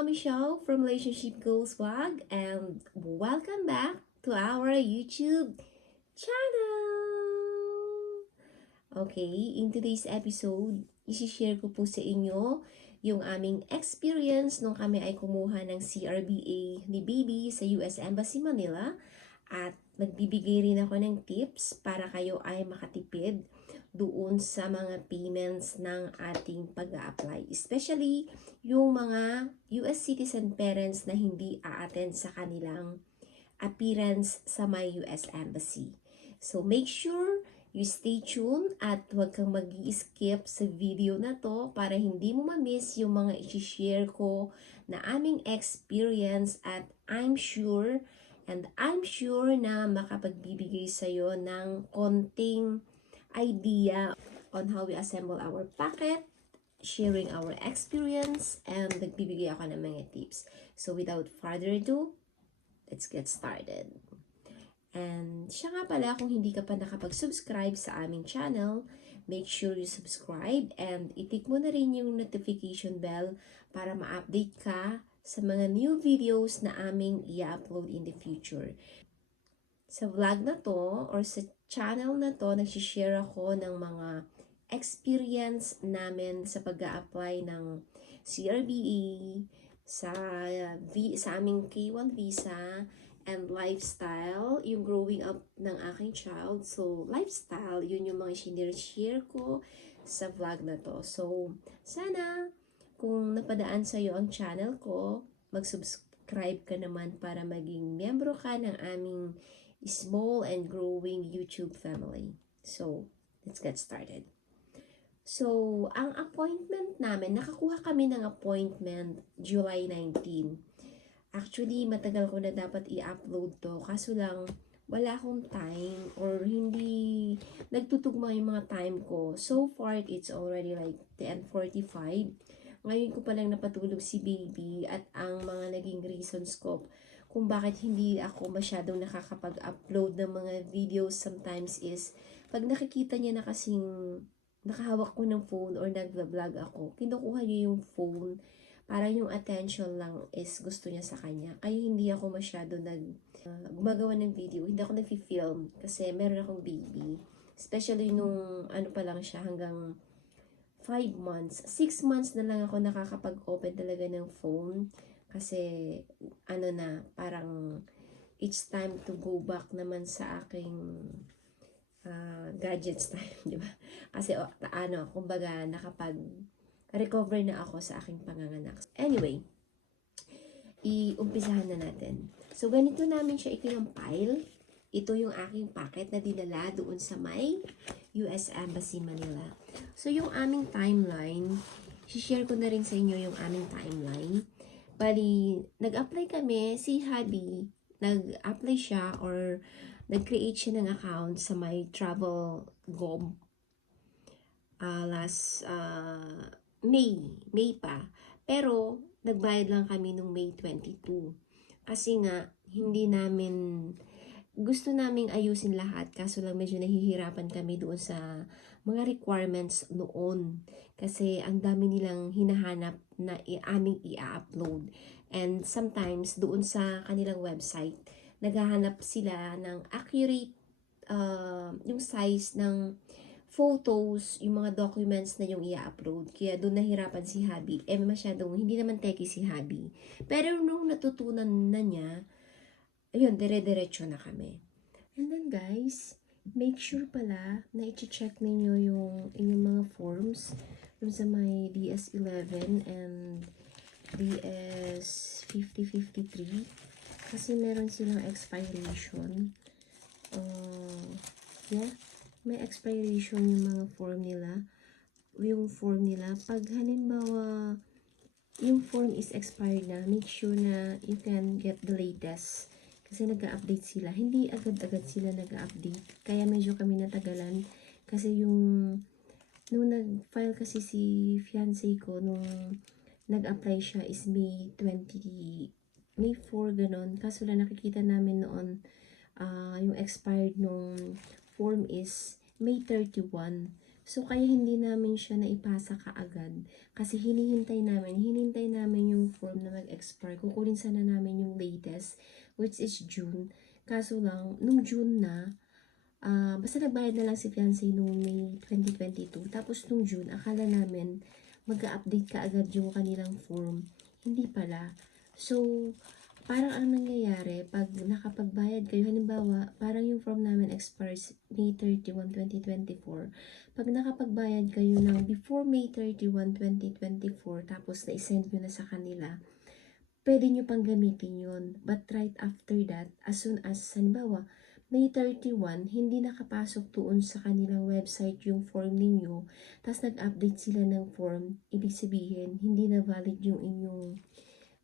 Michelle from Relationship Goals Vlog, and welcome back to our YouTube channel! Okay, in today's episode, isi-share ko po sa inyo yung aming experience nung kami ay kumuha ng CRBA ni Baby sa US Embassy Manila, at magbibigay rin ako ng tips para kayo ay makatipid doon sa mga payments ng ating pag-a-apply. Especially yung mga US citizen parents na hindi a-attend sa kanilang appearance sa my US Embassy. So make sure you stay tuned at huwag kang mag-i-skip sa video na to para hindi mo ma-miss yung mga i-share ko na aming experience, at I'm sure na makapagbibigay sa'yo ng konting idea on how we assemble our packet, sharing our experience, and nagbibigay ako ng mga tips. So without further ado, let's get started. And siya nga pala, kung hindi ka pa nakapag-subscribe sa aming channel, make sure you subscribe and itik mo na rin yung notification bell para ma-update ka sa mga new videos na aming i-upload in the future. Sa vlog na to or sa channel na to, nagsishare ako ng mga experience namin sa pag-a-apply ng CRBA, sa aming K1 visa, and lifestyle, yung growing up ng aking child. So, lifestyle, yun yung mga share ko sa vlog na to. So, sana kung napadaan sa'yo ang channel ko, mag-subscribe ka naman para maging miyembro ka ng aming small and growing YouTube family. So, let's get started. So, ang appointment namin, nakakuha kami ng appointment July 19. Actually, matagal ko na dapat i-upload to, kaso lang wala akong time or hindi nagtutugma yung mga time ko. So far, it's already like 10:45. Ngayon ko palang napatulog si Baby, at ang mga naging reasons ko kung bakit hindi ako masyadong nakakapag-upload ng mga videos sometimes is pag nakikita niya na kasing nakahawak ko ng phone or nag-vlog ako, kinukuha niya yung phone, parang yung attention lang is gusto niya sa kanya. Kaya hindi ako masyado gumagawa ng video, hindi ako nag-film kasi meron akong baby. Especially nung ano pa lang siya, hanggang 5 months. 6 months na lang ako nakakapag-open talaga ng phone. Kasi ano na, parang it's time to go back naman sa aking gadgets time, di ba? Kasi kumbaga nakapag-recover na ako sa aking panganganak. Anyway, umpisahan na natin. So, ganito namin siya ikinompile. Ito yung aking packet na dinala doon sa may US Embassy Manila. So, yung aming timeline, share ko na rin sa inyo yung aming timeline. Bali, nag-apply kami, si Hubby, nag-apply siya or nag-create siya ng account sa my travel gob last May pa. Pero, nagbayad lang kami nung May 22. Kasi nga, gusto naming ayusin lahat, kaso lang medyo nahihirapan kami doon sa mga requirements noon. Kasi ang dami nilang hinahanap na aming i-upload. And sometimes, doon sa kanilang website, naghahanap sila ng accurate yung size ng photos, yung mga documents na yung i-upload. Kaya doon nahirapan si Hubby. Hindi naman techie si Hubby. Pero nung natutunan na niya, ayun, dire-diretso na kami. And then guys, make sure pala na i-check ninyo yung inyong mga forms dun sa may DS11 and DS5053. Kasi meron silang expiration. May expiration yung mga form nila. Yung form nila, pag halimbawa yung form is expired na, make sure na you can get the latest. Kasi nag-update sila. Hindi agad-agad sila nag-update. Kaya medyo kami natagalan. Kasi nung nag-file kasi si fiancé ko, nung nag-apply siya is May 4, ganon. Kaso lang nakikita namin noon, yung expired nung form is May 31. So, kaya hindi namin siya naipasa kaagad. Kasi hinintay namin yung form na mag-expire. Kukunin sana namin yung latest, which is June. Kaso lang, nung June na, basta nagbayad na lang si fiancé nung May 2022. Tapos nung June, akala namin mag-update kaagad yung kanilang form. Hindi pala. So, parang ang nangyayari, pag nakapagbayad kayo, halimbawa, parang yung form namin expires May 31, 2024. Pag nakapagbayad kayo ng before May 31, 2024, tapos na-send nyo na sa kanila, pwede nyo pang gamitin yun. But right after that, as soon as, halimbawa, May 31, hindi nakapasok doon sa kanilang website yung form ninyo, tapos nag-update sila ng form, ibig sabihin, hindi na valid yung inyong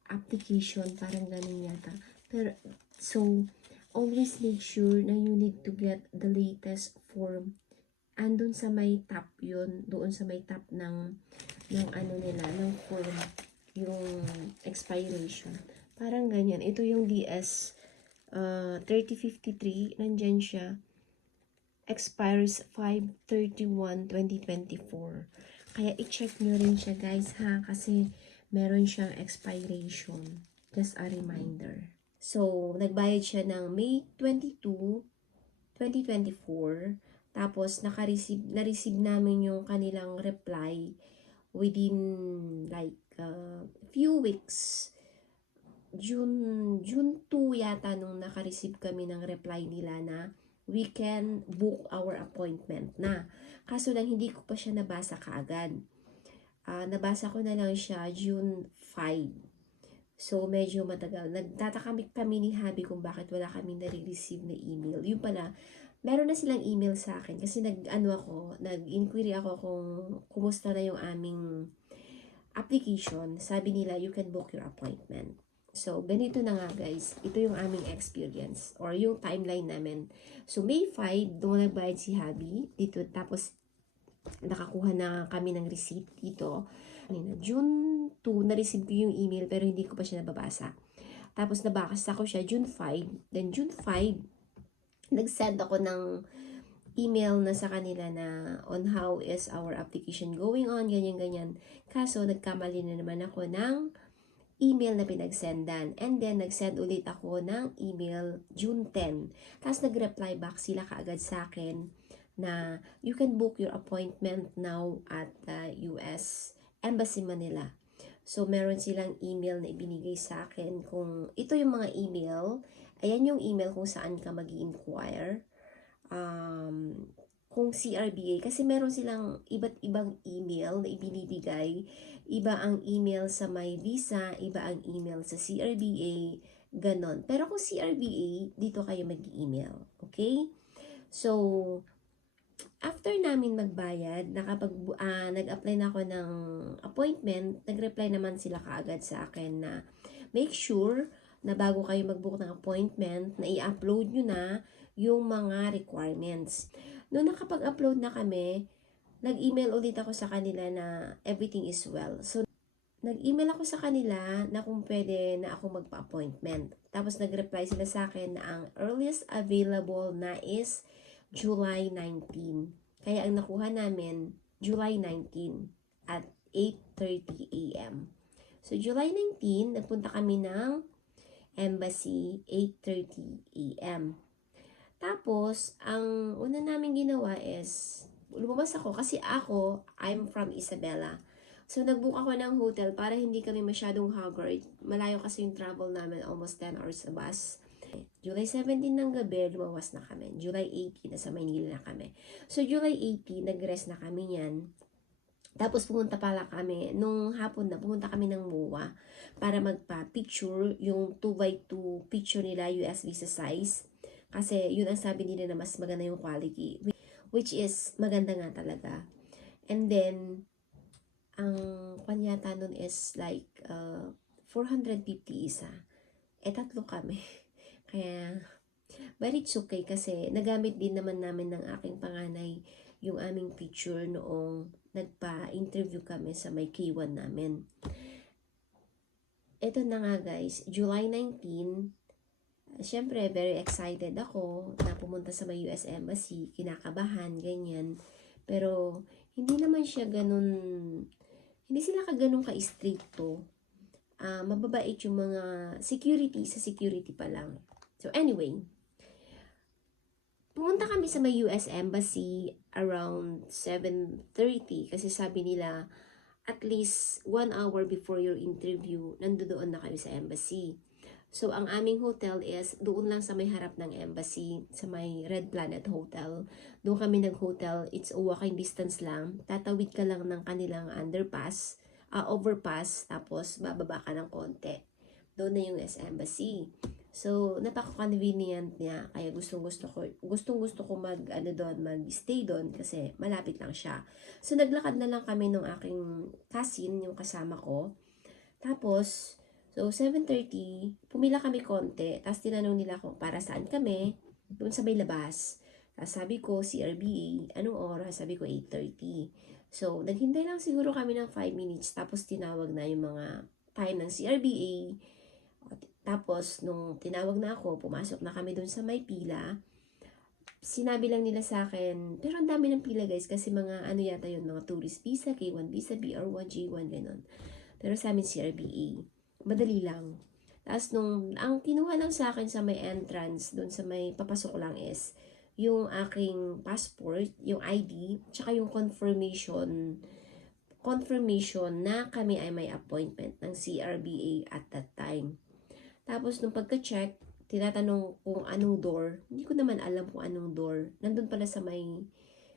application, parang ganun yata. Pero, so, always make sure na you need to get the latest form. Andun sa may top yun, doon sa may top ng ano nila, ng form, yung expiration. Parang ganyan. Ito yung DS 3053, nandyan siya. Expires 5/31/2024. Kaya i-check nyo rin siya guys ha, kasi meron siyang expiration. Just a reminder. So, nagbayad siya ng May 22, 2024. Tapos, na-receive namin yung kanilang reply within like few weeks. June 2 yata nung naka-receive kami ng reply nila na we can book our appointment na. Kaso lang hindi ko pa siya nabasa kaagad. Nabasa ko na lang siya June 5. So medyo matagal. Nagtataka kami ni Habi kung bakit wala kami nare-receive na email. Yung pala, meron na silang email sa akin kasi nag-inquiry ako kung kumusta na yung aming application. Sabi nila, you can book your appointment. So, ganito na nga guys. Ito yung aming experience or yung timeline namin. So, May 5, doon nagbayad si Habi dito. Tapos, nakakuha na kami ng receipt dito. June 2, na-receive ko yung email pero hindi ko pa siya nababasa. Tapos, nabakasa ko siya June 5. Then, June 5, nag-send ako ng email na sa kanila na on how is our application going on, ganyan-ganyan. Kaso, nagkamali na naman ako ng email na pinagsendan. And then, nag-send ulit ako ng email June 10. Tapos, nag-reply back sila kaagad sa akin na you can book your appointment now at the US Embassy Manila. So, meron silang email na ibinigay sa akin. Kung ito yung mga email, ayan yung email kung saan ka mag-i-inquire. Kung CRBA, kasi meron silang iba't ibang email na ibinibigay. Iba ang email sa may visa, iba ang email sa CRBA, ganon. Pero kung CRBA, dito kayo mag-email. Okay? So, after namin magbayad, nag-apply na ako ng appointment, nag-reply naman sila kaagad sa akin na make sure na bago kayo mag-book ng appointment, na i-upload nyo na yung mga requirements. Noong nakapag-upload na kami, nag-email ulit ako sa kanila na everything is well. So, nag-email ako sa kanila na kung pwede na ako magpa-appointment. Tapos, nag-reply sila sa akin na ang earliest available na is July 19. Kaya, ang nakuha namin, July 19 at 8:30 a.m. So, July 19, nagpunta kami ng embassy, 8:30 a.m. Tapos, ang una namin ginawa is, lumabas ako kasi I'm from Isabela. So, nag-book ako ng hotel para hindi kami masyadong haggard. Malayo kasi yung travel namin, almost 10 hours na bus. July 17 ng gabi, lumawas na kami. July 18, nasa Maynila na kami. So, July 18, nag-rest na kami niyan. Tapos, pumunta pala kami, nung hapon na, pumunta kami ng MOA para magpa-picture, yung 2x2 picture nila, US visa size. Kasi yun ang sabi nila na mas maganda yung quality. Which is, maganda nga talaga. And then, ang panyata nun is like 450 isa. Tatlo kami. Kaya, but it's okay kasi nagamit din naman namin ng aking panganay yung aming picture noong nagpa-interview kami sa may K1 namin. Ito na nga guys, July 19, siyempre, very excited ako na pumunta sa may US Embassy, kinakabahan, ganyan. Pero, hindi naman siya ganun, hindi sila ganun ka-stricto. Mababait yung mga security, sa security pa lang. So, anyway, pumunta kami sa may US Embassy around 7:30 kasi sabi nila at least 1 hour before your interview, nandoon na kayo sa embassy. So, ang aming hotel is doon lang sa may harap ng embassy, sa may Red Planet Hotel. Doon kami nag-hotel. It's a walking distance lang. Tatawid ka lang ng kanilang underpass, overpass, tapos bababa ka ng konti. Doon na yung US Embassy. So, napaka-convenient niya. Kaya gustong-gusto ko mag-stay doon kasi malapit lang siya. So, naglakad na lang kami nung aking cousin, yung kasama ko. Tapos, so 7:30, pumila kami konti. Tapos, tinanong nila kung para saan kami. Doon sa may labas. Tapos, sabi ko, CRBA, anong oras? Sabi ko, 8:30. So, naghintay lang siguro kami ng 5 minutes. Tapos, tinawag na yung mga time ng CRBA. Tapos, nung tinawag na ako, pumasok na kami dun sa may pila. Sinabi lang nila sa akin, pero ang dami ng pila guys, kasi mga ano yata yun, mga tourist visa, K1 visa, BR1, J1, ganun. Pero sa amin CRBA, madali lang. Tapos ang kinuha lang sa akin sa may entrance, dun sa may papasok lang is, yung aking passport, yung ID, tsaka yung confirmation na kami ay may appointment ng CRBA at that time. Tapos, nung pagka-check, tinatanong kung anong door. Hindi ko naman alam kung anong door. Nandun pala sa may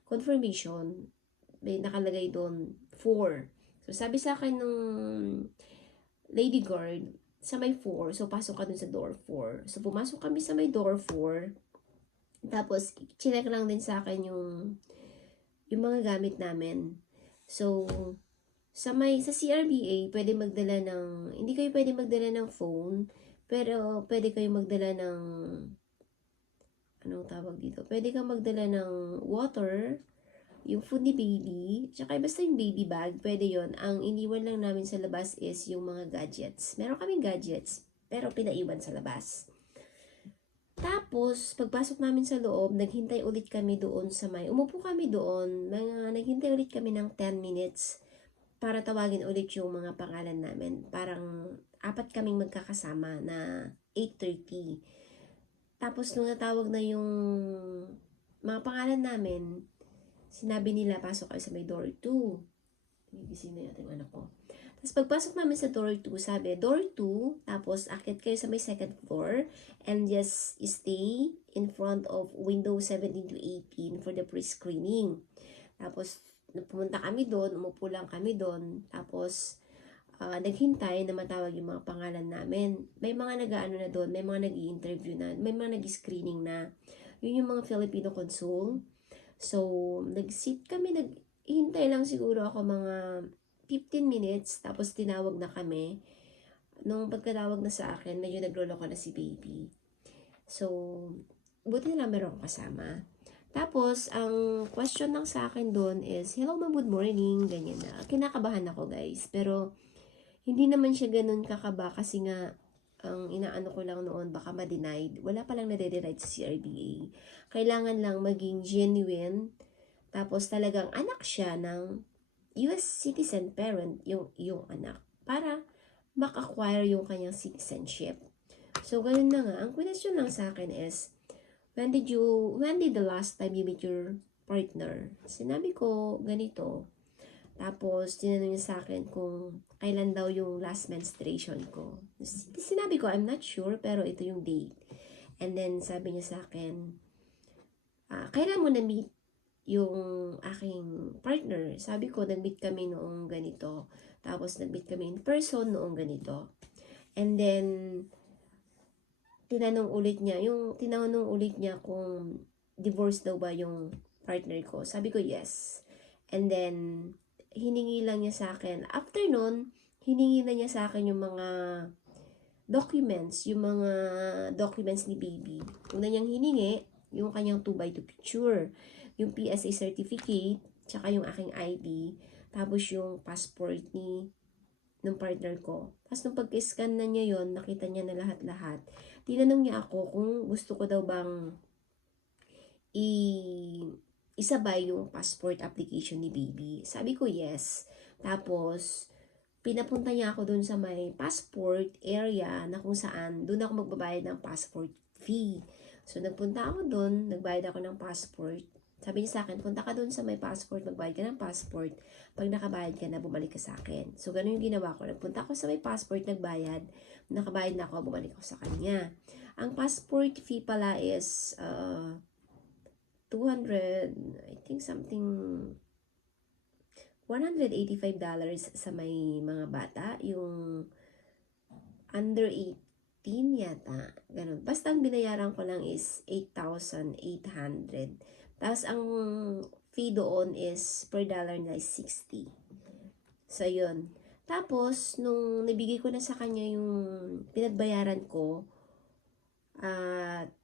confirmation, may nakalagay doon, 4. So, sabi sa akin nung lady guard, sa may 4, so pasok ka dun sa door 4. So, pumasok kami sa may door 4. Tapos, chinek lang din sa akin yung mga gamit namin. So, sa CRBA, pwede magdala ng, hindi kayo pwede magdala ng phone, pero pwede kayo magdala ng, anong tawag dito? Pwede kang magdala ng water, yung food ni baby, tsaka basta yung baby bag, pwede yon. Ang iniwan lang namin sa labas is yung mga gadgets. Meron kaming gadgets, pero pinaiwan sa labas. Tapos, pagpasok namin sa loob, naghintay ulit kami doon sa may, umupo kami doon, naghintay ulit kami ng 10 minutes para tawagin ulit yung mga pangalan namin. Parang 4 kaming magkakasama na 8:30. Tapos nung natawag na yung mga pangalan namin, sinabi nila pasok kayo sa may door 2. Gigising na yata yung anak ko. Tapos pagpasok namin sa door 2, sabi door 2, tapos akit kayo sa may second floor and just stay in front of window 17 to 18 for the pre-screening. Tapos pumunta kami doon, umupo lang kami doon, tapos naghintay na matawag yung mga pangalan namin. May mga nag-ano na doon, may mga nag-i-interview na, may mga nag-screening na. Yun yung mga Filipino consul. So, nag-sit kami, naghintay lang siguro ako mga 15 minutes, tapos tinawag na kami. Nung pagkatawag na sa akin, medyo nagloloko na si baby. So, buti na lang meron akong kasama. Tapos, ang question lang sa akin doon is, hello ma'am, good morning, ganyan na. Kinakabahan ako guys, pero hindi naman siya ganun kakaba kasi nga, ang inaano ko lang noon, baka ma-denied. Wala palang nade-denied sa CRBA. Kailangan lang maging genuine, tapos talagang anak siya ng US citizen parent, yung anak, para mak-acquire yung kanyang citizenship. So, ganun na nga. Ang question lang sa akin is, when did the last time you meet your partner? Sinabi ko, ganito. Tapos, tinanong niya sa akin kung kailan daw yung last menstruation ko. Sinabi ko, I'm not sure, pero ito yung date. And then, sabi niya sa akin, kailan mo na-meet yung aking partner? Sabi ko, nag-meet kami noong ganito. Tapos, nag-meet kami in person noong ganito. And then, tinanong ulit niya kung divorce daw ba yung partner ko. Sabi ko, yes. And then, hiningi lang niya sa akin. After nun, hiningi na niya sa akin yung mga documents ni baby. Una niyang hiningi, yung kanyang 2x2 picture, yung PSA certificate, tsaka yung aking ID, tapos yung passport ng partner ko. Tapos nung pag-scan na niya yon, nakita niya na lahat-lahat. Tinanong niya ako kung gusto ko daw bang isabay yung passport application ni baby. Sabi ko yes. Tapos, pinapunta niya ako dun sa may passport area na kung saan dun ako magbabayad ng passport fee. So, nagpunta ako dun, nagbayad ako ng passport. Sabi niya sa akin, punta ka dun sa may passport, magbayad ka ng passport. Pag nakabayad ka na, bumalik ka sa akin. So, ganun yung ginawa ko. Nagpunta ako sa may passport, nagbayad. Nakabayad na ako, bumalik ako sa kanya. Ang passport fee pala is 200, I think something $185 sa may mga bata, yung under 18 yata, ganun. Basta ang binayaran ko lang is 8,800. Tapos ang fee doon is per dollar na is 60. So, yun. Tapos, nung nabigay ko na sa kanya yung pinagbayaran ko,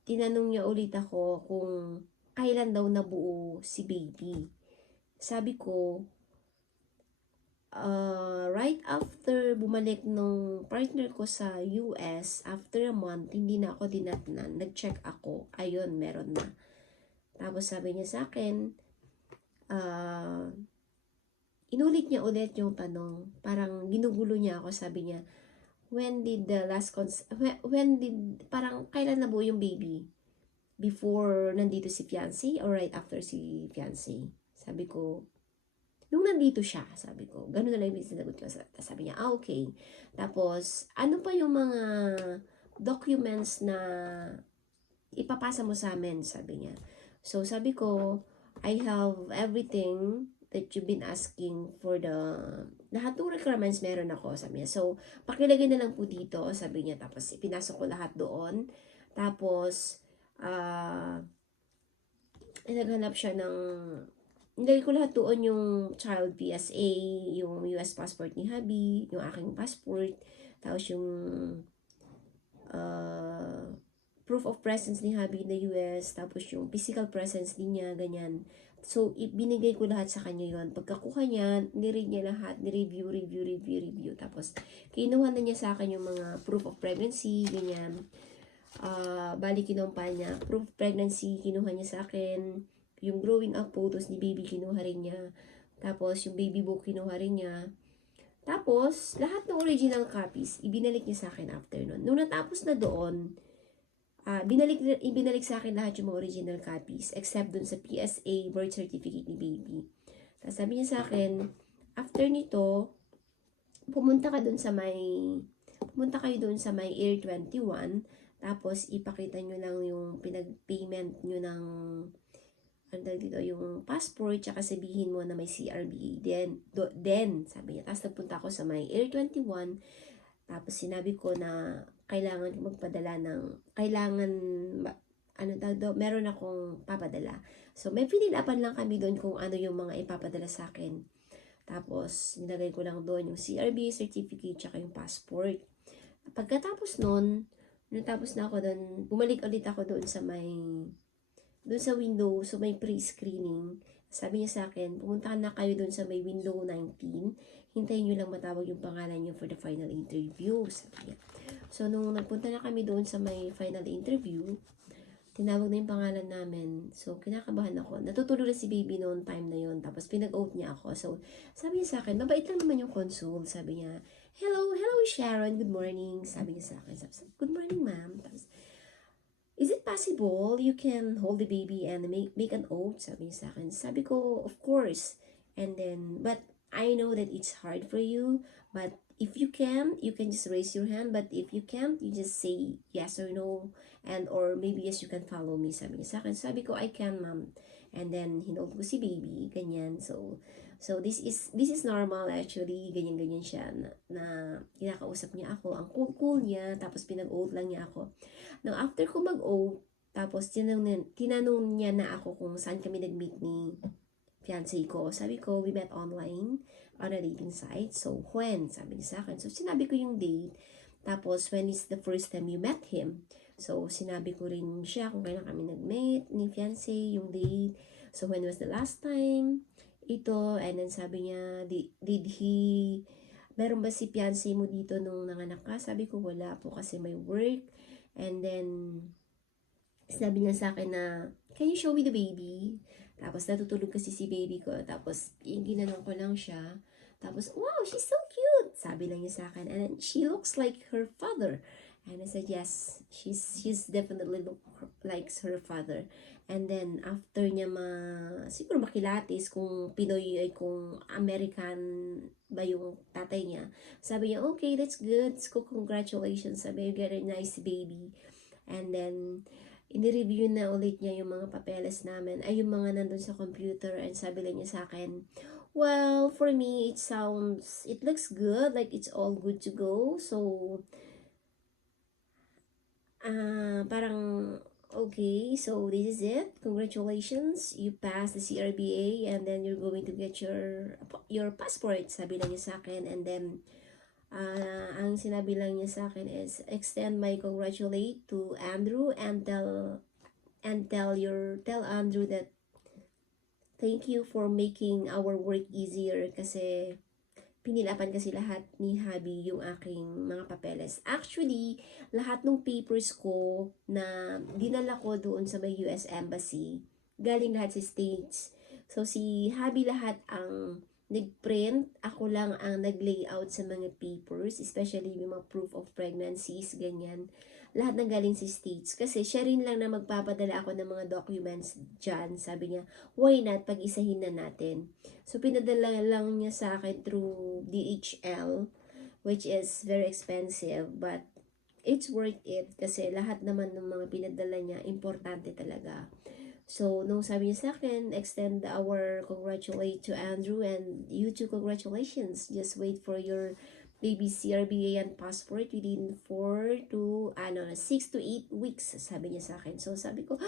tinanong niya ulit ako kung kailan daw nabuo si baby. Sabi ko, right after bumalik nung partner ko sa US, after a month, hindi na ako dinatnan. Nag-check ako. Ayun, meron na. Tapos sabi niya sa akin, inulit niya ulit yung tanong. Parang ginugulo niya ako. Sabi niya, parang kailan nabuo yung baby? Before nandito si fiancé or right after si fiancé? Sabi ko, nung nandito siya, sabi ko. Ganun na lang yung sinagot ko. Sabi niya, okay. Tapos, ano pa yung mga documents na ipapasa mo sa amin? Sabi niya. So, sabi ko, I have everything that you've been asking for lahat ng requirements meron ako, sabi niya. So, pakilagay na lang po dito, sabi niya. Tapos, ipinasok ko lahat doon. Tapos, naghanap siya ng, nilagay ko lahat doon yung child PSA, yung US passport ni hubby, yung aking passport, tapos yung proof of presence ni hubby in the US, tapos yung physical presence din niya, ganyan. So, binigay ko lahat sa kanya yon. Pagkakuha niya, niread niya lahat, nireview. Tapos, kinuha na niya sa akin yung mga proof of pregnancy, ganyan. Bali, kinuha niya. Proof of pregnancy, kinuha niya sa akin. Yung growing up photos ni baby, kinuha rin niya. Tapos, yung baby book, kinuha rin niya. Tapos, lahat ng original copies, ibinalik niya sa akin after nun. Nung natapos na doon, ibinalik sa akin lahat yung mga original copies except dun sa PSA birth certificate ni baby. Tapos sabi niya sa akin, after nito, pumunta kayo dun sa may Air 21, tapos ipakita nyo lang yung pinag-payment nyo ng yung passport, tsaka sabihin mo na may CRBA. Then, sabi niya, tapos nagpunta ako sa may Air 21, tapos sinabi ko na kailangan magpadala ng, meron akong papadala. So, may pinilapan lang kami doon kung ano yung mga ipapadala sa akin. Tapos, nilagay ko lang doon yung CRBA certificate tsaka yung passport. Pagkatapos nun, natapos na ako doon, bumalik ulit ako doon sa window, so may pre-screening. Sabi niya sa akin, pumunta na kayo doon sa may window 19, hintayin nyo lang matawag yung pangalan nyo for the final interview, sabi niya. So, nung nagpunta na kami doon sa may final interview, tinawag na yung pangalan namin. So, kinakabahan ako. Natutulog na si baby noon time na yon. Tapos, pinag-oath niya ako. So, sabi niya sa akin, mabait lang naman yung consul. Sabi niya, hello Sharon, good morning. Sabi niya sa akin, good morning ma'am. Tapos, is it possible you can hold the baby and make an oath? Sabi niya sa akin. Sabi ko, of course. And then, but I know that it's hard for you, but if you can just raise your hand. But if you can't, you just say yes or no. And or maybe yes, you can follow me. Sabi niya sa akin. Sabi ko, I can, ma'am. And then, hinold ko si baby. Ganyan. So this is normal actually. Ganyan siya na kinakausap niya ako. Ang cool niya. Tapos, pinag-oath lang niya ako. Now, after ko mag-oath, tapos tinanong niya na ako kung saan kami nag-meet ni fiancé ko. Sabi ko, we met online on a dating site. So, when? Sabi niya sa akin. So, sinabi ko yung date. Tapos, when is the first time you met him? So, sinabi ko rin siya kung kailan kami nag-meet ni fiancé, yung date. So, when was the last time? Ito. And then, sabi niya, meron ba si fiancé mo dito nung nanganak ka? Sabi ko, wala po kasi may work. And then, sabi niya sa akin na, can you show me the baby? Tapos natutulog kasi si baby ko. Tapos yung ginanong ko lang siya. Tapos, wow, she's so cute! Sabi lang niya sa akin. And then, she looks like her father. And I said, yes, she's definitely likes her father. And then, after niya siguro makilatis kung Pinoy ay kung American ba yung tatay niya. Sabi niya, okay, that's good. So, congratulations. Sabi, you get a nice baby. And then, ini-review na ulit niya yung mga papeles namin, ay yung mga nandun sa computer, and sabi lang niya sa akin, well, for me, it looks good, like it's all good to go, so, parang, okay, so this is it, congratulations, you passed the CRBA, and then you're going to get your passport, sabi lang niya sa akin, and then, ang sinabi lang niya sa akin is, extend my congratulate to Andrew and tell Andrew that thank you for making our work easier kasi pinilapan kasi lahat ni Habi yung aking mga papeles. Actually, lahat ng papers ko na dinala ko doon sa may US Embassy, galing lahat sa States. So, si Habi lahat ang nag-print, ako lang ang nag-layout sa mga papers, especially yung mga proof of pregnancies, ganyan. Lahat ng galing sa States. Kasi siya rin lang na magpapadala ako ng mga documents dyan. Sabi niya, why not, pag-isahin na natin. So, pinadala lang niya sa akin through DHL, which is very expensive, but it's worth it kasi lahat naman ng mga pinadala niya, importante talaga. So, nung sabi niya sa akin, extend our congratulate to Andrew, and you too, congratulations. Just wait for your baby CRBA and passport within 6 to 8 weeks, sabi niya sa akin. So, sabi ko,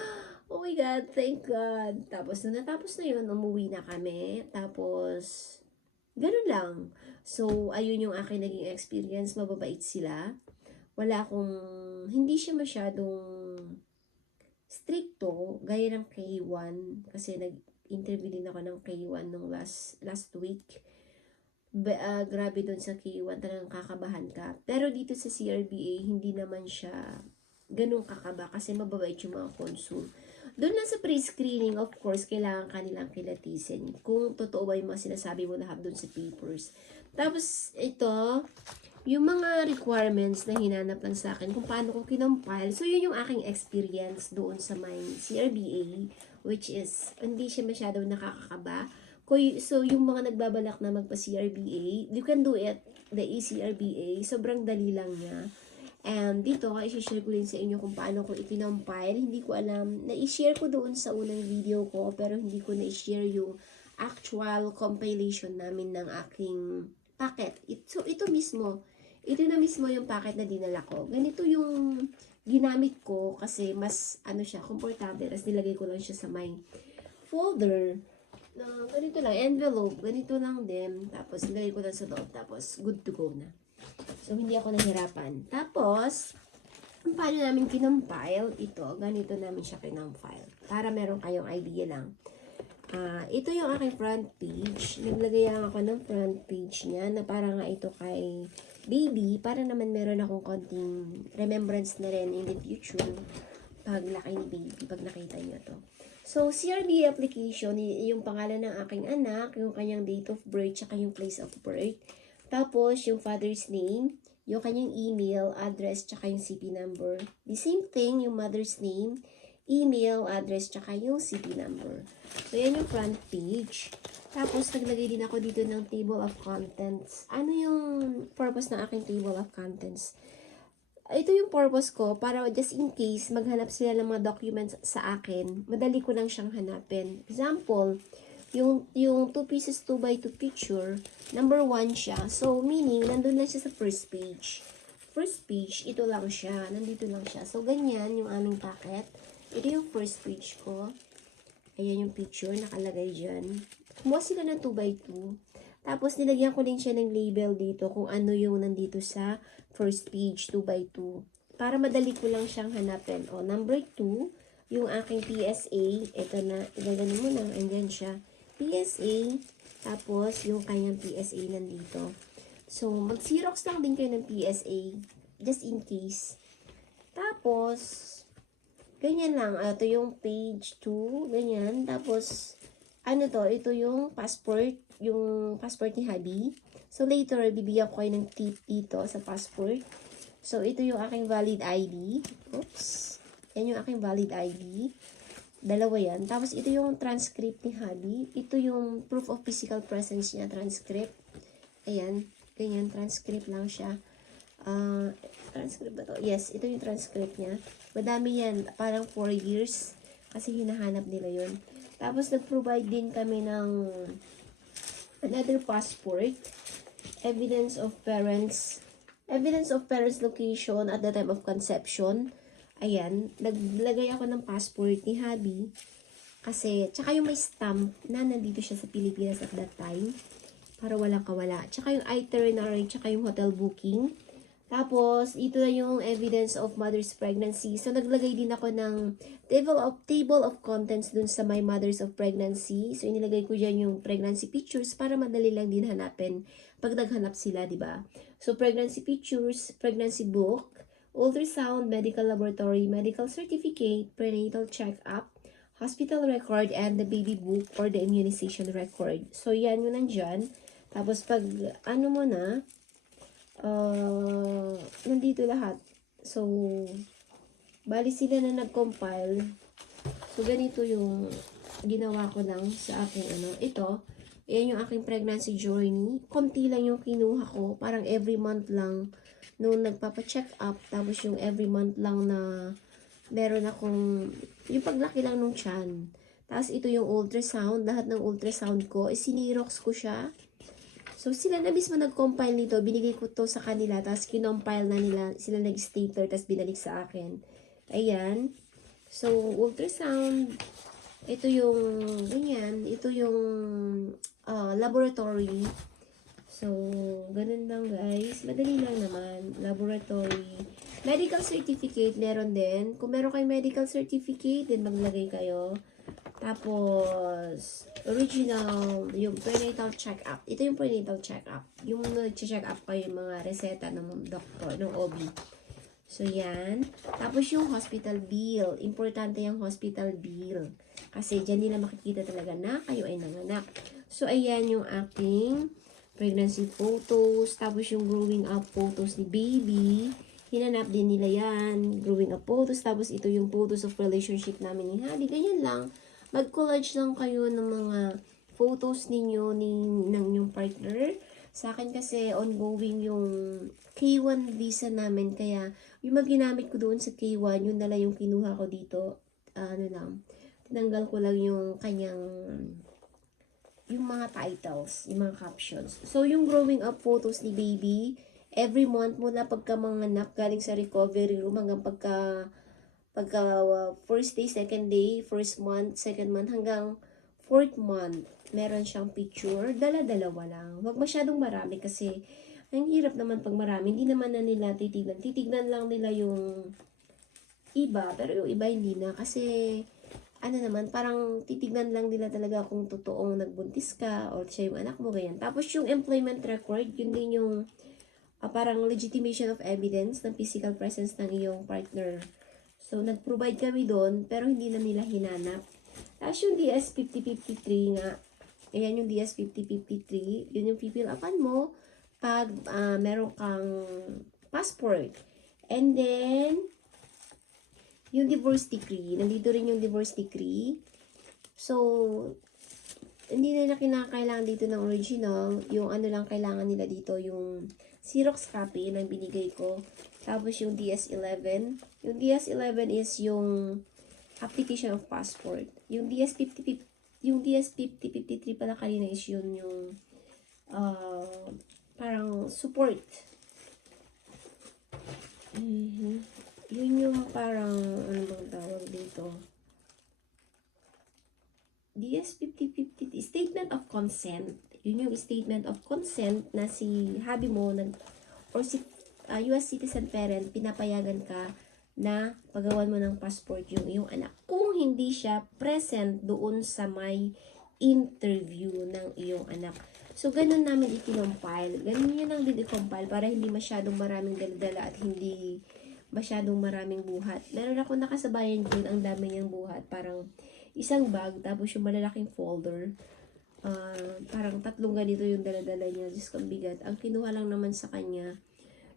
oh my God, thank God. Tapos, nung natapos na yun, umuwi na kami. Tapos, ganun lang. So, ayun yung aking naging experience. Mababait sila. Hindi siya masyadong stricto, gaya ng K1, kasi nag-interview din ako ng K1 nung last week. Grabe dun sa K1, talagang kakabahan ka. Pero dito sa CRBA, hindi naman siya ganun kakaba kasi mababait yung mga consul. Doon lang sa pre-screening, of course, kailangan kanilang kilatisin kung totoo ba yung mga sinasabi mo lahat doon sa papers. Tapos, ito, yung mga requirements na hinanap lang sa akin kung paano ko kinompile. So, yun yung aking experience doon sa my CRBA, which is, hindi siya masyado nakakakaba. So, yung mga nagbabalak na magpa-CRBA, you can do it, the eCRBA. Sobrang dali lang niya. And dito, i-share ko din sa inyo kung paano ko ikinompile. Hindi ko alam, na-share ko doon sa unang video ko, pero hindi ko na-share yung actual compilation namin ng aking packet. Ito na mismo yung packet na dinala ko. Ganito yung ginamit ko kasi mas, komportable. Tapos nilagay ko lang siya sa my folder. Ganito lang, envelope. Ganito lang din. Tapos nilagay ko lang sa loob. Tapos good to go na. So, hindi ako nahirapan. Tapos, paano namin kinompile ito? Ganito namin siya kinompile. Para meron kayong idea lang. Ito yung aking front page. Naglagay ako ng front page niya na para nga ito kay baby. Para naman meron akong konting remembrance na rin in the future pag laki ni baby, pag nakita niyo to. So, CRBA application, yung pangalan ng aking anak, yung kanyang date of birth, tsaka yung place of birth. Tapos, yung father's name, yung kanyang email, address, tsaka yung CP number. The same thing, yung mother's name, email, address, tsaka yung CP number. So, yan yung front page. Tapos, naglagay din ako dito ng table of contents. Ano yung purpose ng aking table of contents? Ito yung purpose ko para just in case maghanap sila ng mga documents sa akin, madali ko lang siyang hanapin. Example, yung 2 pieces 2x2 picture, number 1 siya. So, meaning, nandun lang siya sa first page. First page, ito lang siya. Nandito lang siya. So, ganyan yung aming packet. Ito yung first page ko. Ayan yung picture, nakalagay dyan. Kumuha sila ng 2x2. Tapos, nilagyan ko din siya ng label dito kung ano yung nandito sa first page, 2x2. Para madali ko lang siyang hanapin. O, number 2, yung aking PSA. Ito na, ilagyan mo na. Andyan siya. PSA. Tapos, yung kanyang PSA nandito. So, mag-Xerox lang din kayo ng PSA. Just in case. Tapos, ganyan lang. Ito yung page 2. Ganyan. Tapos, ano to, ito yung passport ni hubby. So, later, bibigyan ko kayo ng tip dito sa passport. So, ito yung aking valid ID. Oops. Yan yung aking valid ID. Dalawa yan. Tapos, ito yung transcript ni hubby. Ito yung proof of physical presence niya, transcript. Ayan. Ganyan, transcript lang siya. Transcript ba to? Yes, ito yung transcript niya. Madami yan. Parang 4 years. Kasi hinahanap nila yun. Tapos, nag-provide din kami ng another passport. Evidence of parents location at the time of conception. Ayan. Naglagay ako ng passport ni hubby. Kasi, tsaka yung may stamp na nandito siya sa Pilipinas at that time. Para walang kawala. Tsaka yung itinerary, tsaka yung hotel booking. Tapos, ito na yung evidence of mother's pregnancy. So, naglagay din ako ng table of contents dun sa my mothers of pregnancy. So, inilagay ko dyan yung pregnancy pictures para madali lang din hanapin pag naghanap sila, di ba? So, pregnancy pictures, pregnancy book, ultrasound, medical laboratory, medical certificate, prenatal check-up, hospital record, and the baby book or the immunization record. So, yan yung nandyan. Tapos, pag ano mo na, nandito lahat. So, bali sila na nag-compile. So, ganito yung ginawa ko lang sa aking ito. Ayan yung aking pregnancy journey. Konti lang yung kinuha ko. Parang every month lang nung nagpapa-check up. Tapos yung every month lang na meron akong, yung paglaki lang nung tiyan. Tapos ito yung ultrasound. Lahat ng ultrasound ko, sinirox ko siya. So, sila na mismo nag-compile nito. Binigay ko to sa kanila. Tapos, kinompile na nila. Sila nag-stapler. Tapos, binalik sa akin. Ayan. So, ultrasound. Ito yung, ganyan. Ito yung laboratory. So, ganun lang guys. Madali lang naman. Laboratory. Medical certificate, meron din. Kung meron kayong medical certificate, then maglagay kayo. Tapos, original, yung prenatal check-up. Ito yung prenatal check-up. Yung nag-check up kayo yung mga reseta ng doktor, ng OB. So, yan. Tapos, yung hospital bill. Importante yung hospital bill. Kasi, dyan nila makikita talaga na kayo ay nanganak. So, ayan yung aking pregnancy photos. Tapos, yung growing up photos ni baby. Hinanap din nila yan. Growing up photos. Tapos, ito yung photos of relationship namin ni Hadi. Ganyan lang. Mag-collage lang kayo ng mga photos ninyo ng yung partner. Sa akin kasi ongoing yung K1 visa namin. Kaya yung ginamit ko doon sa K1, yun na lang yung kinuha ko dito. Tinanggal ko lang yung kanyang yung mga titles, yung mga captions. So, yung growing up photos ni baby, every month mula pagka manganak galing sa recovery room hanggang pagka first day, second day, first month, second month, hanggang fourth month, meron siyang picture. Dala-dalawa lang. Huwag masyadong marami kasi ang hirap naman pag marami. Hindi naman na nila titignan. Titignan lang nila yung iba, pero yung iba hindi na. Kasi, parang titignan lang nila talaga kung totoong nagbuntis ka or siya yung anak mo, ganyan. Tapos yung employment record, yun din yung parang legitimation of evidence ng physical presence ng iyong partner. So, nag-provide kami doon, pero hindi na nila hinanap. Tapos yung DS5053 nga, ayan yung DS5053, yun yung pipilapan mo pag meron kang passport. And then, yung divorce decree, nandito rin yung divorce decree. So, hindi nila kinakailangan dito ng original. Yung lang kailangan nila dito, yung Xerox copy na binigay ko. Tapos yung DS11. Yung DS11 is yung application of passport. Yung DS5053 pala kanina is yun yung parang support. Yun yung parang, ano bang tawag dito? DS5050, statement of consent. Yun yung statement of consent na si hubby mo or si US citizen parent, pinapayagan ka na pagawan mo ng passport yung iyong anak. Kung hindi siya present doon sa may interview ng iyong anak. So, ganun namin i-compile. Ganun yun lang din i-compile para hindi masyadong maraming dala-dala at hindi masyadong maraming buhat. Meron ako nakasabayan dun, ang dami niyang buhat. Parang isang bag, tapos yung malalaking folder. Parang 3 ganito yung daladala niya. Diyos ko, ang bigat. Ang kinuha lang naman sa kanya,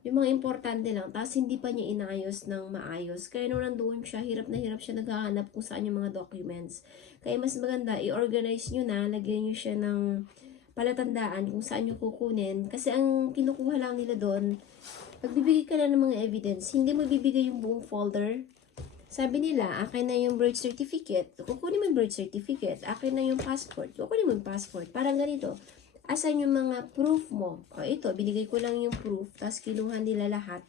yung mga importante lang, tapos hindi pa niya inayos ng maayos. Kaya nung nandoon siya, hirap na hirap siya naghahanap kung saan yung mga documents. Kaya mas maganda, i-organize nyo na, lagyan nyo siya ng palatandaan kung saan nyo kukunin. Kasi ang kinukuha lang nila doon, magbibigay ka lang ng mga evidence, hindi mo bibigay yung buong folder. Sabi nila, akin na yung birth certificate, kukunin mo yung birth certificate, akin na yung passport, kukunin mo yung passport. Parang ganito. Asan yung mga proof mo? O ito, binigay ko lang yung proof, tapos kinuha nila lahat.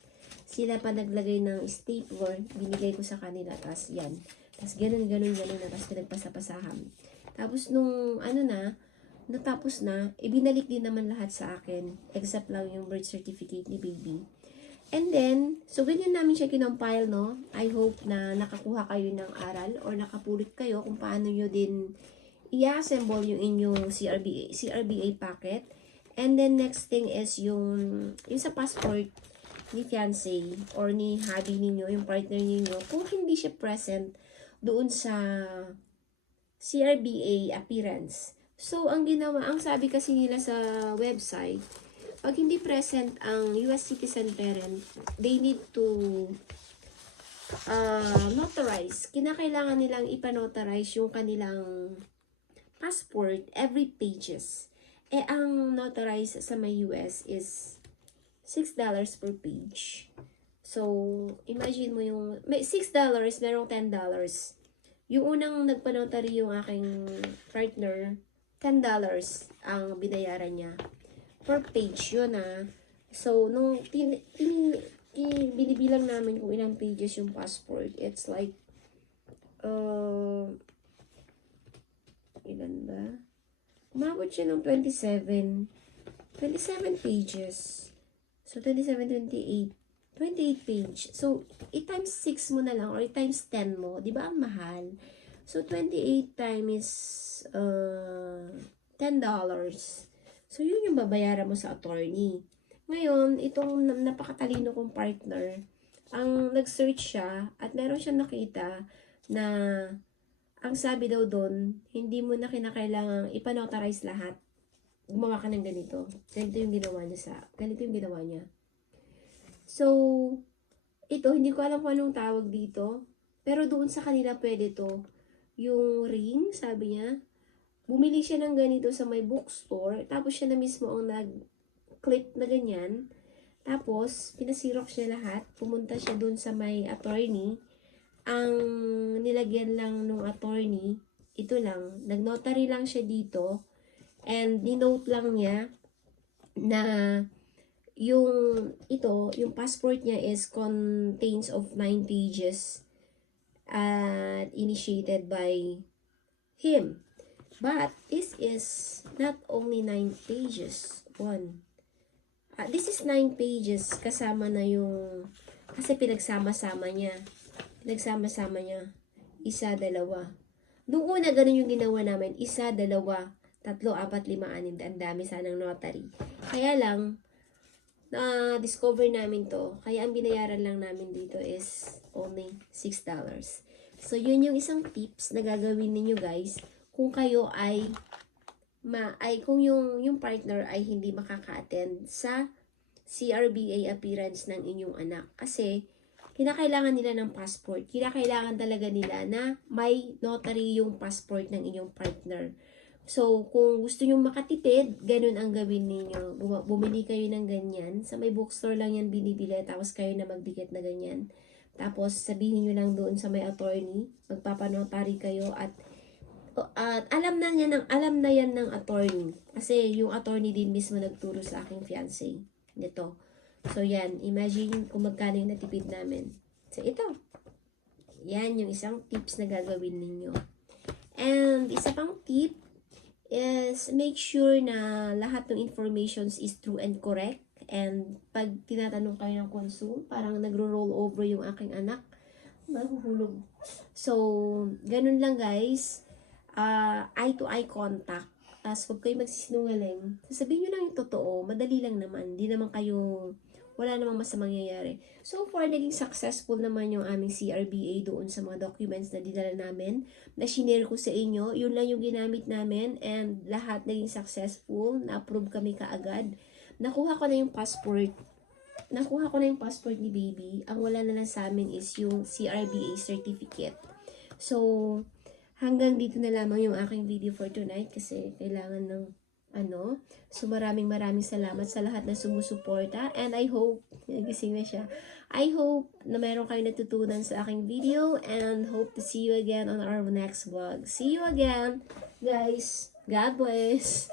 Sila pa naglagay ng stapler, binigay ko sa kanila, tapos yan. Tapos ganun na, tapos pinagpasapasahan. Tapos nung natapos na, ibinalik din naman lahat sa akin, except lang yung birth certificate ni baby. And then, so ganyan namin siya kinompile, no? I hope na nakakuha kayo ng aral or nakapulot kayo kung paano nyo din i-assemble yung inyong CRBA packet. And then next thing is yung sa passport ni fiancé or ni hubby ninyo, yung partner ninyo, kung hindi siya present doon sa CRBA appearance. So, ang sabi kasi nila sa website, pag hindi present ang US citizen parent, they need to notarize. Kinakailangan nilang ipanotarize yung kanilang passport every pages. Ang notarize sa may US is $6 per page. So, imagine mo yung, may $6, merong $10. Yung unang nagpanotary yung aking partner, $10 ang binayaran niya. Per page yun So, nung binibilang namin kung ilang pages yung passport, it's like, ilan ba? Umabot siya ng 27 pages. So, 28 page. So, i-times 6 mo na lang or i-times 10 mo. Di ba ang mahal? So, 28 times $10. So, yun yung babayaran mo sa attorney. Ngayon, itong napakatalino kong partner, ang nag-search siya at meron siya nakita na ang sabi daw doon, hindi mo na kinakailangang ipanotarize lahat. Gumawa ka ng ganito. Ganito yung ginawa niya. So, ito, hindi ko alam kung anong tawag dito. Pero doon sa kanila pwede to. Yung ring, sabi niya, bumili siya ng ganito sa may bookstore. Tapos siya na mismo ang nag-clip na ganyan. Tapos, pinasirok siya lahat. Pumunta siya doon sa may attorney. Ang nilagyan lang nung attorney, ito lang, nag-notary lang siya dito, and ni-note lang niya na yung passport niya is contains of 9 pages at initiated by him. But this is not only 9 pages. This is 9 pages kasama na yung, kasi pinagsama-sama niya. Isa, dalawa. Noong una, ganun yung ginawa namin. Isa, dalawa, 3, 4, 5, 6. Ang dami sanang notary. Kaya lang, na-discover namin to. Kaya ang binayaran lang namin dito is only $6. So, yun yung isang tips na gagawin ninyo guys. Kung kayo kung yung partner ay hindi makaka-attend sa CRBA appearance ng inyong anak. Kasi, kinakailangan nila ng passport. Kinakailangan talaga nila na may notary yung passport ng inyong partner. So, kung gusto nyo makatipid, ganun ang gawin ninyo. Bumili kayo ng ganyan. Sa may bookstore lang yan binibili, tapos kayo na magdikit na ganyan. Tapos, sabihin nyo lang doon sa may attorney, magpapanotary kayo at alam na yan ng attorney. Kasi yung attorney din mismo nagturo sa aking fiancé nito. So, yan. Imagine kung magkano yung natipid namin. So, ito. Yan yung isang tips na gagawin ninyo. And, isa pang tip is make sure na lahat ng informations is true and correct. And, pag tinatanong kayo ng consume, parang nagro-roll over yung aking anak. Mahuhulog. So, ganun lang guys. Eye-to-eye contact. Tapos, huwag kayo magsisinungaling. Sasabihin nyo lang yung totoo. Madali lang naman. Hindi naman kayo wala namang masamang mangyayari. So far, naging successful naman yung aming CRBA doon sa mga documents na dinala namin, na shinare ko sa inyo. Yun lang yung ginamit namin and lahat naging successful. Na-approve kami kaagad. Nakuha ko na yung passport. Ni baby. Ang wala na lang sa amin is yung CRBA certificate. So, hanggang dito na lamang yung aking video for tonight kasi kailangan ng So, maraming salamat sa lahat na sumusuporta. And I hope, nagising na siya. I hope na meron kayo natutunan sa aking video and hope to see you again on our next vlog. See you again, guys. God bless.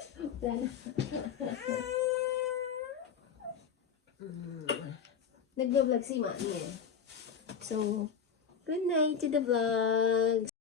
Nagbablog si Mami eh. So, good night to the vlog.